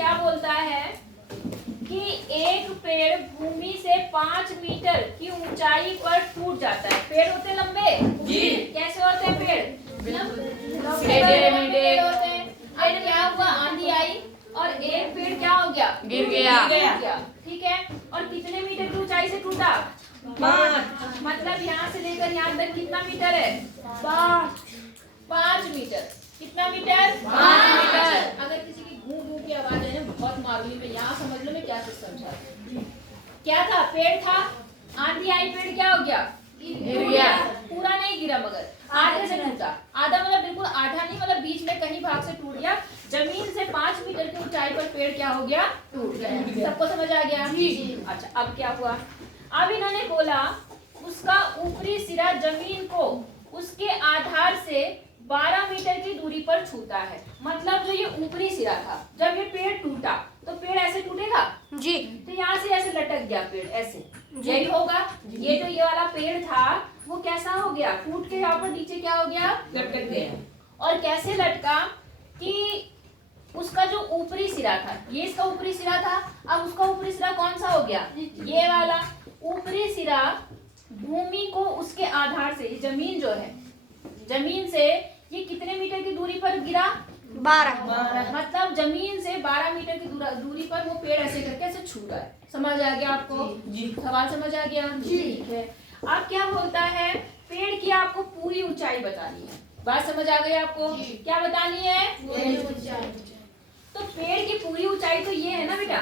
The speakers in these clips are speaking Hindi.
क्या बोलता है कि एक पेड़ भूमि से 5 मीटर की ऊंचाई पर टूट जाता है। पेड़ होते लंबे जी, कैसे होते हैं पेड़? लंबे होते हैं। अब क्या हुआ, आंधी आई और एक पेड़ क्या हो गया? गिर गया। ठीक है, और कितने मीटर की ऊंचाई से टूटा? 5। मतलब यहाँ से लेकर यहाँ तक कितना मीटर है? 5 मीटर। कितना मीटर? 5 मीटर। अगर किसी की घू घू की आवाज है ना, बहुत मालूम है, यहाँ समझ लो मैं क्या सिस्टम समझा। क्या था? पेड़ था, आंधी आई, पेड़ क्या हो गया? गिर गया। पूरा नहीं गिरा मगर आधे से टूटा। आधा मतलब बिल्कुल आधा नहीं, मतलब बीच में कहीं भाग से टूट गया। जमीन से 5 मीटर की ऊंचाई पर पेड़ क्या हो गया? टूट गया। सबको समझ आ गया? अच्छा, अब क्या हुआ? अब इन्होंने बोला उसका ऊपरी सिरा जमीन को उसके आधार से 12 मीटर की दूरी पर छूता है। मतलब जो ये ऊपरी सिरा था, जब ये पेड़ टूटा तो पेड़ ऐसे टूटेगा जी, तो यहाँ से ऐसे लटक गया पेड़, ऐसे यही होगा। ये जो ये वाला पेड़ था वो कैसा हो गया? टूट के यहाँ पर नीचे क्या हो गया? लटक गया। और कैसे लटका कि उसका जो ऊपरी सिरा था, ये इसका ऊपरी सिरा था, अब उसका ऊपरी सिरा कौन सा हो गया? ये वाला ऊपरी सिरा भूमि को उसके आधार से, ये जमीन जो है, जमीन से ये कितने मीटर की दूरी पर गिरा? 12। मतलब जमीन से 12 मीटर की दूरी पर वो पेड़ ऐसे करके ऐसे छू रहा है। समझ आ गया आपको? जी। सवाल समझ आ गया? ठीक है। अब क्या बोलता है? पेड़ की आपको पूरी ऊंचाई बतानी है। बात समझ आ गई आपको? क्या बतानी है? पूरी ऊंचाई। तो पेड़ की पूरी ऊंचाई तो ये है ना बेटा,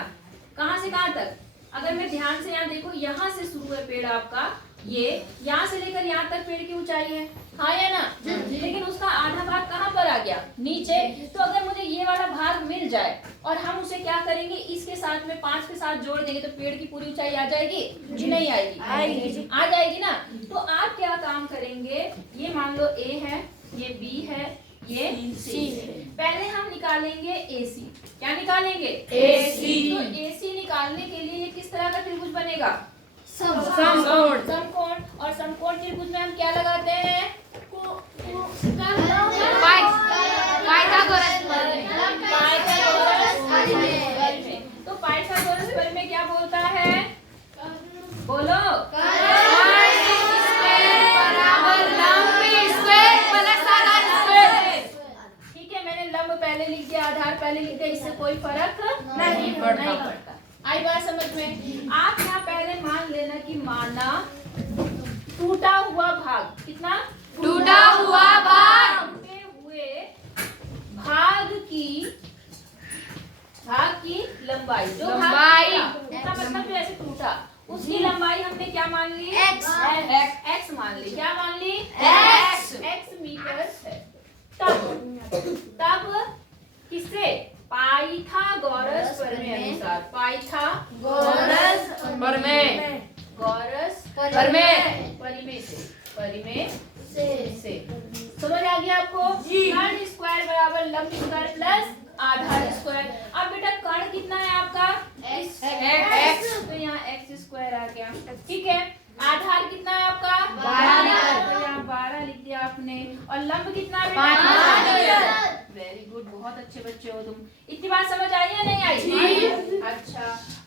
कहाँ से कहाँ तक? अगर मैं ध्यान से यहाँ देखो, यहाँ से शुरू है पेड़ आपका, ये यहाँ से लेकर यहाँ तक पेड़ की ऊंचाई है, हाँ या ना? लेकिन उसका आधा भाग कहाँ पर आ गया? नीचे। तो अगर मुझे ये वाला भाग मिल जाए और हम उसे क्या करेंगे, इसके साथ में 5 के साथ जोड़ देंगे तो पेड़ की पूरी ऊंचाई आ जाएगी जी? नहीं आएगी? आएगी। आ जाएगी ना? तो आप क्या काम करेंगे, ये मान लो A है, ये B है, ये C है। पहले हम निकालेंगे AC। क्या निकालेंगे? AC। तो AC निकालने के लिए ये किस तरह का त्रिभुज बनेगा? समकोण। समकोण। और समकोण त्रिभुज में हम क्या लगाते हैं? तो पाइथागोरस बल में क्या बोलता है? बोलो। ठीक है, मैंने लंब पहले लिख दिया, आधार पहले लिख दिया, इससे कोई फर्क नहीं पड़ता। आई बात समझ में? आप यहाँ पहले मान लेना कि माना टूटा हुआ भाग, कितना? टूटा हुआ भाग। टूटे हुए भाग की लंबाई, जो लंबाई टूटा मतलब जो ऐसे टूटा, उसकी लंबाई हमने क्या मान ली? x मान ली। क्या मान ली? x मीटर है। तब किससे? पाइथागोरस प्रमेय अनुसार। पाइथागोरस परिमेय से। समझ आ गया आपको? कर्ण स्क्वायर बराबर लंब स्क्वायर प्लस आधार स्क्वायर। अब बेटा कर्ण कितना है आपका? x। तो यहाँ x स्क्वायर आ गया। ठीक है। आधार कितना है आपका? 12। तो यहाँ 12 लिख दिया आपने। और लंब कितना है? 5। वेरी गुड, बहुत अच्छे बच्चे हो तुम। इतनी बात समझ आई या नहीं आई? अच्छा,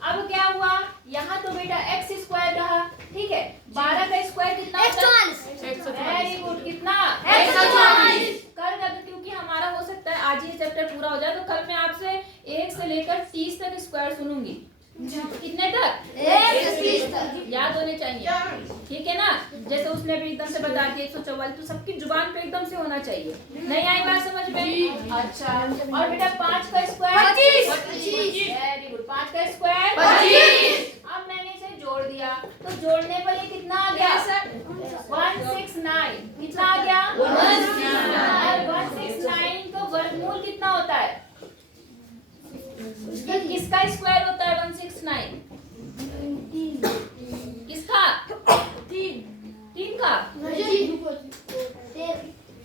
अब क्या हुआ? यहाँ तो बेटा x स्क्वायर रहा, ठीक है। 12 का स्क्वायर कितना होता है? वेरी गुड, कितना? 140। कल का तो क्योंकि हमारा हो सकता है आज ये चैप्टर पूरा हो जाए, तो कल मैं आपसे 1 से लेकर 30 तक स्क्वायर सुनूंगी। कितने तक? 1 से 30 तक याद होने चाहिए, ठीक है ना? जैसे उसने भी एकदम से बता दिया 144, तो सबकी जुबान पे एकदम से होना चाहिए। नहीं आई बात समझ में? अच्छा, और बेटा 5 का स्क्वायर 25। वेरी गुड, 5 का स्क्वायर 25। अब मैंने इसे जोड़ दिया, तो जोड़ने पर ये कितना आ गया? 169। कितना आ गया? 169। 169 का वर्गमूल कितना होता है? किसका स्क्वायर होता है 169? किसका? 3 का?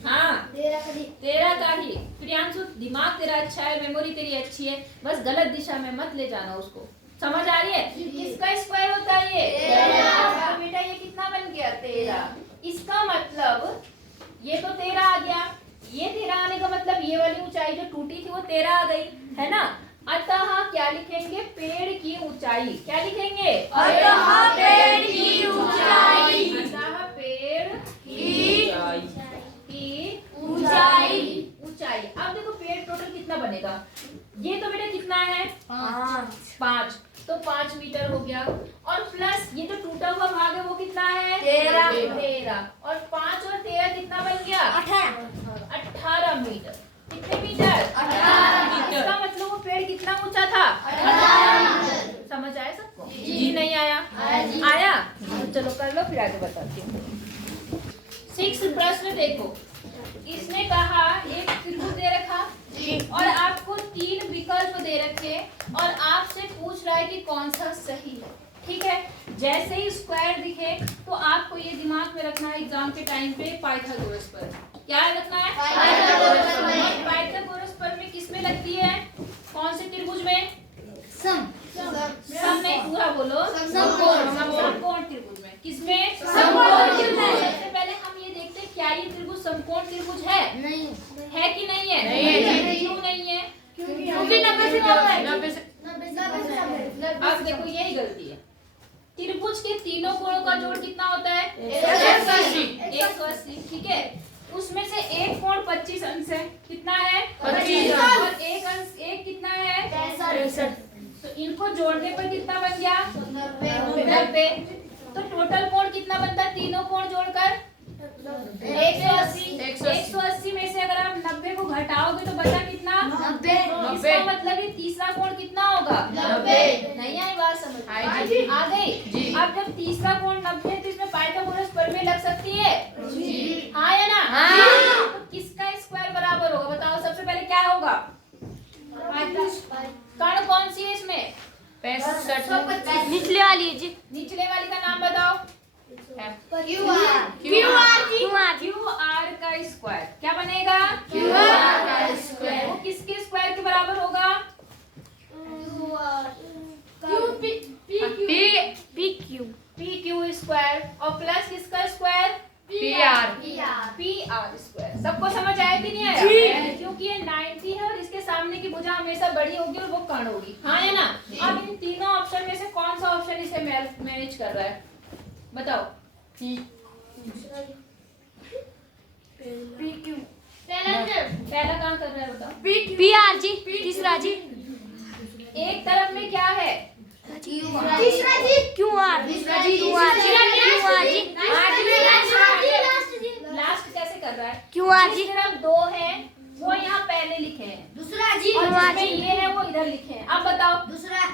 हाँ, 13 का ही। प्रियांशु, दिमाग तेरा अच्छा है, मेमोरी तेरी अच्छी है, बस गलत दिशा में मत ले जाना उसको। समझ आ रही है? किसका स्क्वायर होता है ये? 13। तो बेटा ये कितना बन गया? 13। इसका मतलब ये तो 13 आ गया, ये 13 आने का मतलब ये वाली ऊंचाई जो टूटी थी वो 13 आ गई, है ना? अतः क्या लिखेंगे? पेड़ की ऊंचाई। क्या लिखेंगे? अतः पेड़ की ऊंचाई। अतः पेड़ की ऊंचाई। ऊंचाई। अब देखो पेड़ टोटल कितना बनेगा? ये तो बेटा कितना है? 5। तो 5 मीटर हो गया, और प्लस ये जो टूटा हुआ भाग है वो कितना है? 13। और 5 और 13 कितना बन गया? 18 मीटर। कितने मीटर? 18 मीटर। इसका मतलब वो पेड़ कितना ऊंचा था? 18 मीटर। समझ आया सबको? जी नहीं आया? आया? चलो कर लो, फिर आगे बताती हूँ। 6 प्रश्न देखो। इसने कहा एक त्रिभुज दे रखा और आपको 3 विकल्प दे रखे और आपसे पूछ रहा है कि कौन सा सही है। ठीक है, जैसे ही स्क्वायर दिखे तो आपको ये दिमाग में रखना है एग्जाम के टाइम पे पाइथागोरस पर। क्या रखना है? पाइथागोरस पर में किस में लगती है? कौन से त्रिभुज में? सम में। पूरा बोलो। समकोण त्रिभुज में। किसमें? समकोण त्रिभुज में। सबसे पहले हम ये देखते हैं क्या ये त्रिभुज समकोण त्रिभुज है? नहीं है कि नहीं है? नहीं। क्यों नहीं है? क्योंकि 90 से कम है। 90 से। अब देखो यही गलती है। त्रिभुज के तीनों कोणों का जोड़ कितना होता है? 180। ठीक है, उसमें से एक कोण 25 अंश है। कितना है? 25। और एक अंश एक कितना है? 65। तो इनको जोड़ने पर कितना बन गया? 90। तो टोटल कोण कितना बनता है तीनों कोण जोड़कर? 180। 180 में से अगर आप 90 को घटाओगे तो बचा कितना? 90। इसका मतलब ये तीसरा कोण कितना होगा? 90। नहीं आई बात समझ? आ गई? अब जब तीसरा कोण 90 है तो इसमें पाइथागोरस प्रमेय लग सकती है? हाँ या ना? तो किसका स्क्वायर बराबर होगा बताओ? सबसे पहले क्या होगा? कर्ण कौन सी है इसमें? 65। निचले वाली है जी। निचले वाली का नाम बताओ। QR का स्क्वायर क्या बनेगा? QR का स्क्वायर। वो किसके स्क्वायर के बराबर होगा? PQ square. और प्लस किसका स्क्वायर? PR square. सबको समझ आया कि नहीं आया? क्योंकि ये 90 है और इसके सामने की भुजा हमेशा बड़ी होगी और वो कर्ण होगी। हाँ है ना? अब इन तीनों ऑप्शन में से कौन सा ऑप्शन इसे मैनेज कर रहा है बताओ? पहला कहाँ कर रहा है बताओ? PR जी। तीसरा जी। एक तरफ में क्या है? तीसरा जी। QR जी। लास्ट कैसे कर रहा है? QR जी। जिस तरफ 2 है वो यहाँ पहले लिखे हैं, दूसरा जी। और जिसमें ये है वो इधर लिखे हैं। अब बताओ।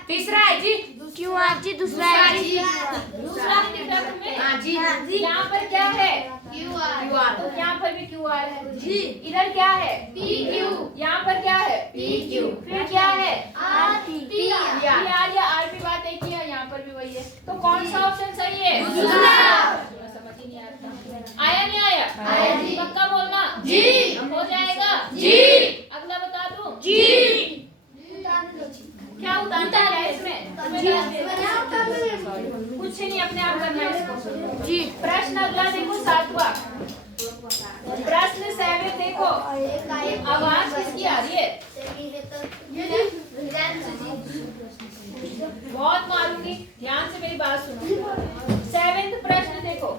तीसरा है जी। QR जी। दूसरा है जी। दूसरा नहीं दिख रहा तुम्हें? हाँ जी। यहाँ पर क्या है? QR। तो यहाँ पर भी QR है जी। इधर क्या है? PQ। यहाँ पर क्या है? PQ। फिर क्या है? PR। PR या RP बात एक ही है, यहाँ पर भी वही है। तो कौन सा ऑप्शन सही है? दूसरा। समझ ही नहीं आता। आया नहीं आया? आया जी। पक्का बोलना। जी। हो जाएगा? जी। अगला बता दूं? जी। क्या उतारता है इसमें? कुछ नहीं, अपने आप करना है इसको। जी। प्रश्न अगला देखो 7वां प्रश्न 7 देखो। आवाज किसकी आ रही है? बहुत मारूंगी, ध्यान से मेरी बात सुनो। 7वां प्रश्न देखो।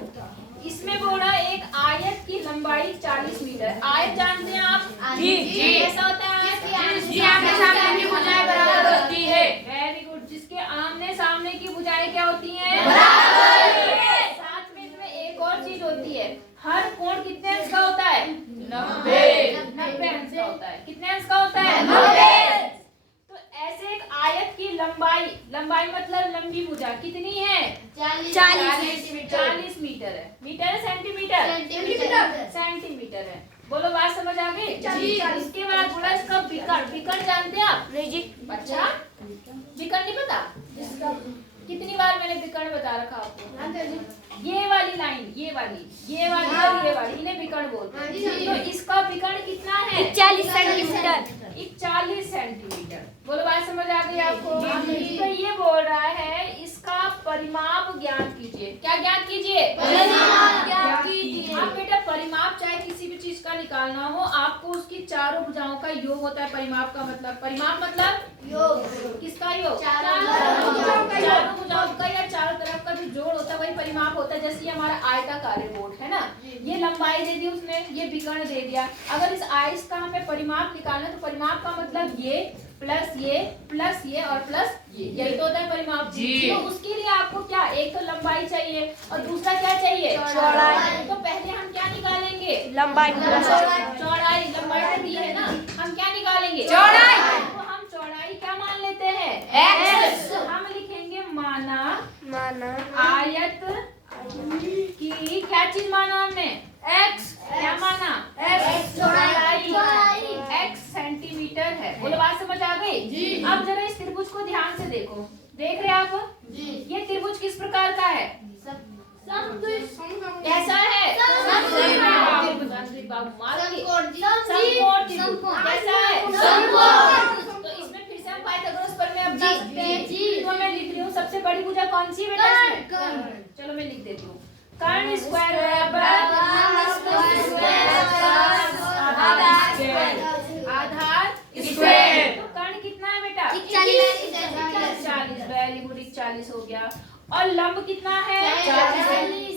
इसमें बोला एक आयत की लंबाई 40 मीटर। आयत जानते हैं आप? जी। कैसा होता है आयत? जी, आमने सामने की भुजाएं बराबर होती है। Very good. जिसके आमने सामने की भुजाएं क्या होती हैं? बराबर। साथ में इसमें एक और चीज होती है, हर कोण कितने अंश का होता है? 90 अंश का होता है। कितने अंश का होता है? 90। तो ऐसे एक आयत की लंबाई मतलब लंबी भुजा कितनी है? 40 मीटर है। मीटर है सेंटीमीटर? सेंटीमीटर है। बोलो बात समझ आ गई? इसके बाद बोला इसका विकर्ण जानते हैं आप? नहीं जी। अच्छा, विकर्ण नहीं पता? कितनी बार मैंने विकर्ण बता रखा आपको? ये वाली लाइन, ये वाली और ये वाली, इन्हें विकर्ण बोलते हैं। तो इसका विकर्ण कितना है? 40 सेंटीमीटर। 40 सेंटीमीटर। बोलो बात समझ आ गई आपको? तो ये बोल रहा है इसका परिमाप ज्ञात कीजिए। क्या ज्ञात कीजिए? परिमाप ज्ञात कीजिए। आप बेटा परिमाप चाहे किसी भी चीज का निकालना हो, आपको उसकी चारों भुजाओं का योग होता है परिमाप का मतलब। परिमाप मतलब योग, किसका योग? चारों भुजाओं का या चारों तरफ का जो जोड़ होता है वही परिमाप होता है। जैसे ये हमारा आयताकार बोर्ड है ना, ये लंबाई दे दी उसने, ये विकर्ण दे दिया। अगर इस आयत का हमें परिमाप निकालना है तो परिमाप का मतलब ये प्लस ये और प्लस ये, यही तो होता है परिमाप। तो उसके लिए आपको क्या, एक तो लंबाई चाहिए और दूसरा क्या चाहिए? चौड़ाई। तो पहले हम क्या निकालेंगे? लंबाई। चौड़ाई। लंबाई तो दी है ना, हम क्या निकालेंगे? चौड़ाई। तो हम चौड़ाई क्या मान लेते हैं? X। तो हम लिखेंगे माना आयत की क्या चीज माना हमने? x। क्या माना? x। चौड़ाई x सेंटीमीटर है। बोलो बात समझ आ गई? अब जरा इस त्रिभुज को ध्यान से देखो, देख रहे आप? ये त्रिभुज किस प्रकार का है? कैसा है? कैसा है? तो इसमें फिर से हम पाइथागोरस प्रमेय अपना सकते हैं। तो मैं लिख रही हूँ सबसे बड़ी भुजा कौन सी है बेटा इसमें? चलो मैं लिख देती हूँ, कर्ण स्क्वायर बराबर आधार स्क्वायर। तो कर्ण कितना है बेटा? 40। वेरी गुड, 41 हो गया। और लंब कितना है? 40।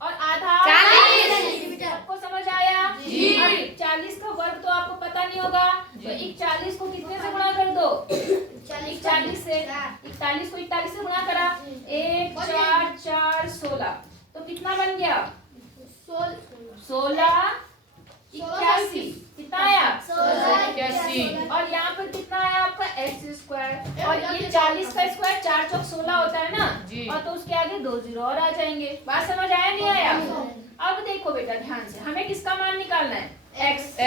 और आधार 40। आपको समझ आया? अब 41 का वर्ग तो आपको पता नहीं होगा, तो 41 को कितने से गुणा कर दो? 41 से। 41 को 41 से गुणा करा, 1 4 4 16, तो कितना बन गया? 16 81। कितना आया? 81। और यहाँ पर कितना आया आपका? x square. और ये 40 का स्क्वायर 4 चौक 16 होता है ना, और तो उसके आगे 2 जीरो और आ जाएंगे। बात समझ आया नहीं आया? अब देखो बेटा ध्यान से, हमें किसका मान निकालना है? x को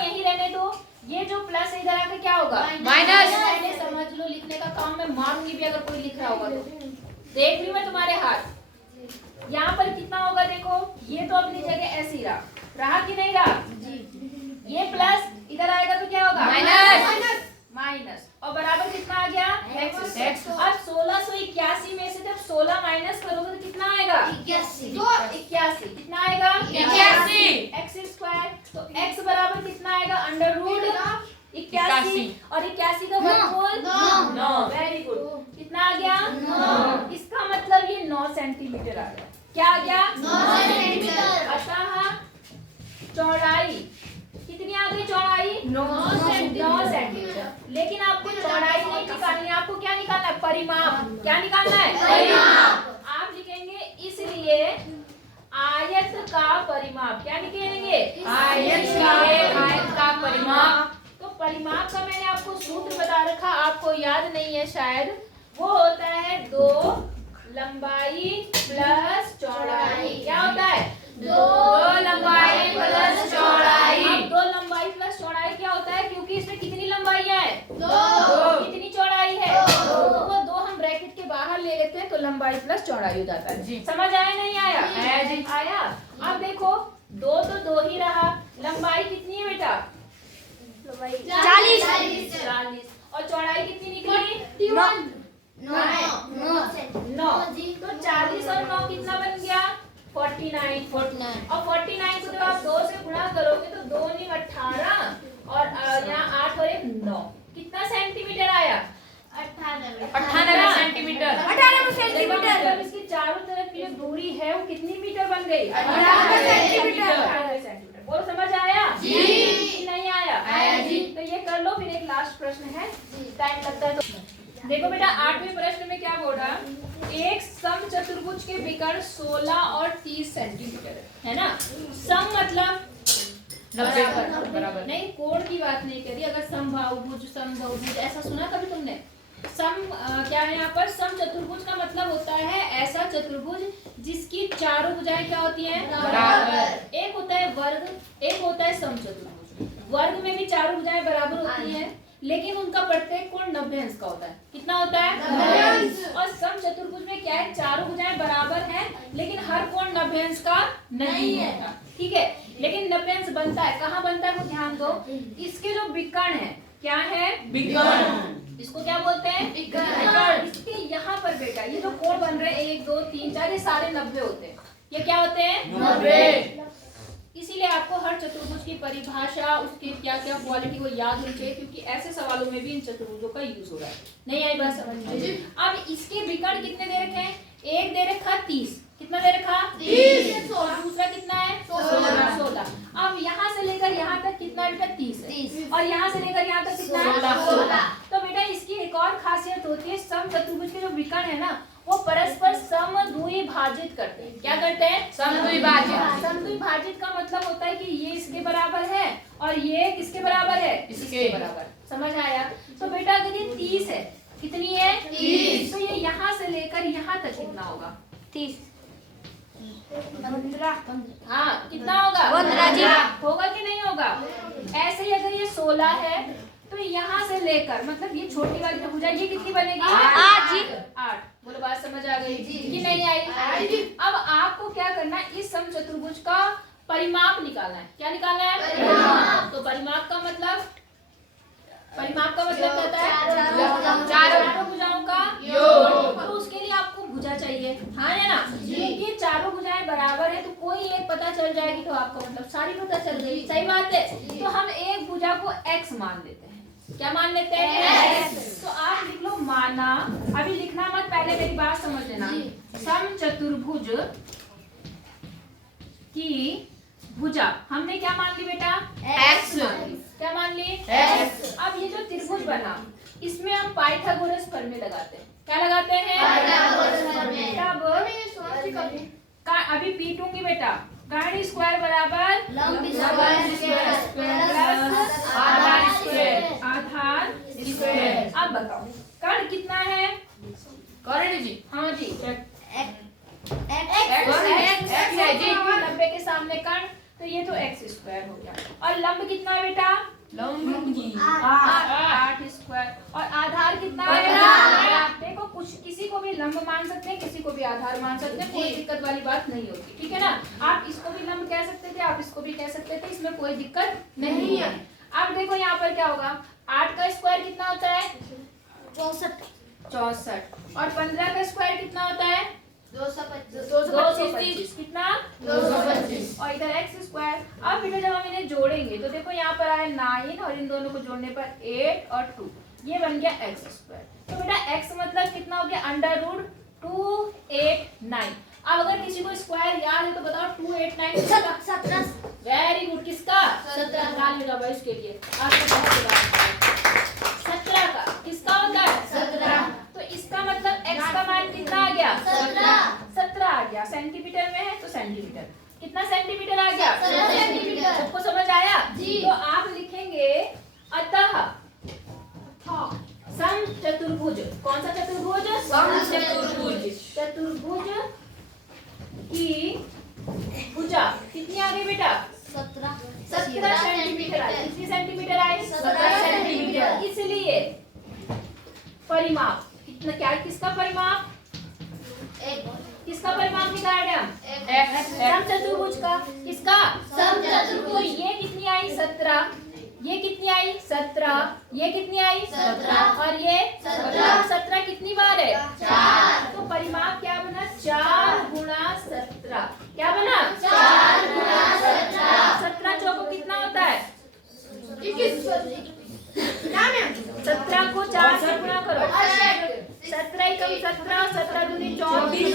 यही रहने दो। ये जो प्लस है इधर आके क्या होगा? माइनस। पहले समझ लो, लिखने का काम मैं मारूंगी भी अगर कोई लिख रहा होगा तो। देख रही मैं तुम्हारे हाथ। यहाँ पर कितना होगा देखो, ये तो अपनी जगह ऐसे ही रहा कि नहीं रहा? ये प्लस इधर आएगा तो क्या होगा? माइनस। और बराबर कितना आ गया? x। अब 1681 में से जब 16 माइनस करोगे तो कितना आएगा? 81। कितना आएगा? 81। x square. तो x बराबर कितना आएगा? Under root 81। और 81 का वर्गमूल 9। Very good. कितना आ गया? 9। इसका मतलब ये 9 सेंटीमीटर आ गया। क्या आ गया? 9 सेंटीमीटर। अतः चौड़ाई कितनी आ गई? चौड़ाई 9 सेंटीमीटर। लेकिन आपको चौड़ाई नहीं निकालनी है, आपको क्या निकालना है? परिमाप। क्या निकालना है? परिमाप। आप लिखेंगे इसलिए आयत का परिमाप। क्या लिखेंगे? आयत का परिमाप। तो परिमाप का मैंने आपको सूत्र बता रखा, आपको याद नहीं है शायद। वो होता है 2 लंबाई प्लस चौड़ाई। क्या होता है? 2 लंबाई प्लस चौड़ाई। अब 2 लंबाई प्लस चौड़ाई क्या होता है? क्योंकि इसमें कितनी लंबाइयां है? 2। कितनी चौड़ाई है? 2। तो वो 2 हम ब्रैकेट के बाहर ले लेते हैं तो लंबाई प्लस चौड़ाई हो जाता है। समझ आया नहीं आया? आया। अब देखो 2 तो 2 ही रहा, लंबाई कितनी है बेटा? 40। और चौड़ाई कितनी निकली? 9। तो 40 और 9 कितना बन गया? 49। और 49 को जब आप 2 से गुणा करोगे तो 2 नहीं 18 और यहाँ 8 और 1 9। कितना सेंटीमीटर आया? 98 सेंटीमीटर। 98 सेंटीमीटर। इसकी चारों तरफ की जो दूरी है वो कितनी मीटर बन गई? 98 सेंटीमीटर। बोलो समझ आया? जी। नहीं आया? आया जी। तो ये कर लो, फिर एक लास्ट प्रश्न है, टाइम लगता है तो। देखो बेटा 8वें प्रश्न में क्या बोला? एक समचतुर्भुज के विकर्ण 16 और 30 सेंटीमीटर है ना। सम मतलब बराबर नहीं, कोण की बात नहीं करी। अगर समबाहुभुज ऐसा सुना कभी तुमने? सम क्या है यहाँ पर? समचतुर्भुज का मतलब होता है ऐसा चतुर्भुज जिसकी चारों भुजाएं क्या होती हैं? बराबर। एक होता है वर्ग, एक होता है समचतुर्भुज। वर्ग में भी चारों भुजाएं बराबर होती हैं, लेकिन उनका प्रत्येक कोण 90 अंश का होता है। कितना होता है? 90 अंश। और समचतुर्भुज में क्या है? चारों भुजाएं बराबर हैं, लेकिन हर कोण 90 अंश का नहीं होता। ठीक है, लेकिन 90 अंश बनता है। कहाँ बनता है वो ध्यान दो। इसके जो विकर्ण है, क्या है? विकर्ण। इसको क्या बोलते हैं? विकर्ण। इसके यहाँ पर बेटा ये जो कोण बन रहे हैं 1 2 3 4, ये सारे 90 होते हैं। ये क्या होते हैं? 90। उसकी परिभाषा, उसके क्या क्या क्वालिटी वो याद होनी चाहिए, क्योंकि ऐसे सवालों में भी इन चतुर्भुजों का यूज हो रहा है। नहीं आई बात समझ में? अब इसके विकर्ण कितने दे रखे हैं? एक दे रखा 30, कितना दे रखा 30, और दूसरा कितना है 16। अब यहाँ से लेकर यहाँ तक कितना बेटा 30 है, और यहाँ से लेकर यहाँ तक कितना है 16। तो बेटा इसकी एक और खासियत होती है, सम चतुर्भुज के जो विकर्ण है ना वो परस्पर समद्विभाजित करते हैं। क्या करते हैं? समद्विभाजित। समद्विभाजित का मतलब होता है कि ये इसके बराबर है और ये किसके बराबर है? इसके बराबर। समझ आया? तो बेटा अगर ये 30 है, कितनी है 30, तो ये यहाँ से लेकर यहाँ तक कितना होगा? 30 हाँ कितना होगा? 15 जी। होगा कि नहीं होगा? ऐसे ही अगर ये 16 है तो यहाँ से लेकर मतलब ये छोटी वाली जो भुजा ये कितनी बनेगी? 8 जी। 8। बोलो बात समझ आ गई कि नहीं आई? अब आपको क्या करना है, इस समचतुर्भुज का परिमाप निकालना है। क्या निकालना है? परिमाप। तो परिमाप का मतलब कहता है चारों भुजाओं का योग। तो उसके लिए आपको भुजा चाहिए, हाँ है ना? ये चारों भुजाएं बराबर है तो कोई एक पता चल जाएगी तो आपको मतलब सारी पता चल गई। सही बात है। तो हम एक भुजा को x मान लेते हैं। क्या मान लेते हैं? x। तो आप लिख लो माना, अभी लिखना मत, पहले मेरी बात समझ लेना। समचतुर्भुज की भुजा हमने क्या मान ली बेटा? x मान ली। क्या मान ली? x। अब ये जो त्रिभुज बना इसमें हम पाइथागोरस प्रमेय लगाते हैं। क्या लगाते हैं? पाइथागोरस प्रमेय। तब अभी पीटूंगी बेटा। कर्ण स्क्वायर बराबर लंब स्क्वायर प्लस आधार स्क्वायर। अब बताओ कर्ण कितना है? कर्ण जी, हाँ जी, x है जी। 90 के सामने कर्ण, तो ये तो x स्क्वायर हो गया। और लंब कितना है बेटा? लंब 8 स्क्वायर। और आधार कितना है? देखो कुछ किसी को भी लंब मान सकते हैं, किसी को भी आधार मान सकते हैं, कोई दिक्कत वाली बात नहीं होती। ठीक है ना? आप इसको भी लंब कह सकते थे, आप इसको भी कह सकते थे, इसमें कोई दिक्कत नहीं है। अब देखो यहाँ पर क्या होगा, 8 का स्क्वायर कितना होता है? 64। और 15 का स्क्वायर कितना होता है? 225। कितना? 225। और इधर x स्क्वायर। अब बेटा जब हम इन्हें जोड़ेंगे तो देखो यहाँ पर आया 9 और इन दोनों को जोड़ने पर 8 और 2, ये बन गया x स्क्वायर। तो बेटा x मतलब कितना हो गया? √289। अब अगर किसी को स्क्वायर याद है तो बताओ 289 17। Very good. किसका? 17। ताली बजाओ इसके लिए। आपका बहुत 17 का किसका होता है? 17। तो इसका मतलब x का मान कितना आ गया? 17 आ गया। सेंटीमीटर में है तो सेंटीमीटर। कितना सेंटीमीटर आ गया? 17 सेंटीमीटर। सबको समझ आया? तो आप लिखेंगे अतः समचतुर्भुज। कौन सा चतुर्भुज? समचतुर्भुज। चतुर्भुज की भुजा कितनी आ गई बेटा? 17 सेंटीमीटर आई। कितनी सेंटीमीटर आई? 17 सेंटीमीटर। इसलिए परिमाप कितना, क्या किसका परिमाप? किसका परिमाप निकाले हम? समचतुर्भुज का। किसका? समचतुर्भुज। ये कितनी आई? 17। ये कितनी आई? 17। ये कितनी आई? 17। और ये 17 कितनी बार है? 4। तो परिमाप क्या बना? 4 गुणा 17। क्या बना? 4 गुणा 17। 17 चौको कितना होता है? 17 को 4 से गुणा करो। 17 एकम 17, 17 दूनी 24,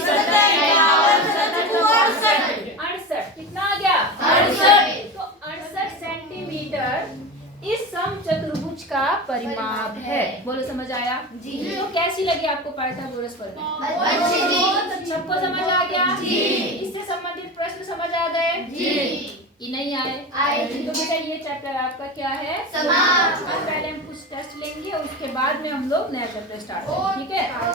68। कितना आ गया? 68। तो 68 सेंटीमीटर इस समचतुर्भुज का परिमाप है। बोलो समझ आया? जी। तो कैसी लगी आपको पाइथागोरस प्रमेय? अच्छी जी। सबको समझ आ गया? जी। इससे संबंधित प्रश्न समझ आ गए? जी। कि नहीं आए? तो बेटा ये चैप्टर आपका क्या है? समाप्त। पहले हम कुछ टेस्ट लेंगे और उसके बाद में हम लोग नया चैप्टर स्टार्ट करेंगे। ठीक है?